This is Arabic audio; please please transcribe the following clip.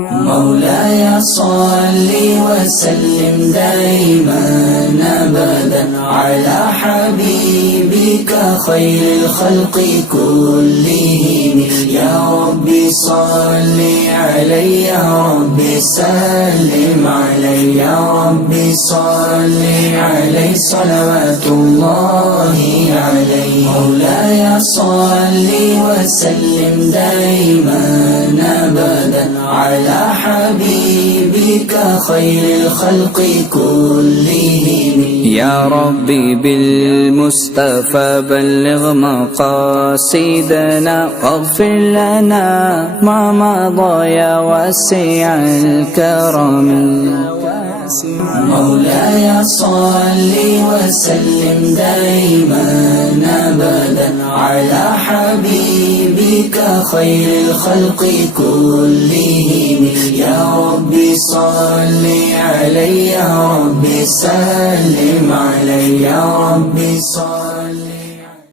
مولاي صل وسلم دائما أبدا على حبيبك خير الخلق كلهم. يا ربي صل علي، يا ربي سلم علي، يا ربي صل عليه صلوات الله عليه. مولاي صل وسلم دائما أبدا على حبيبك خير الخلق كلهم. يا ربي بالمصطفى بلغ مقاصدنا واغفر لنا ما مضى يا واسع الكرم. مولاي صل وسلم دائما أبدا على حبيبك خير الخلق كلهم. يا ربي صل علي، يا ربي سلم علي، يا ربي صل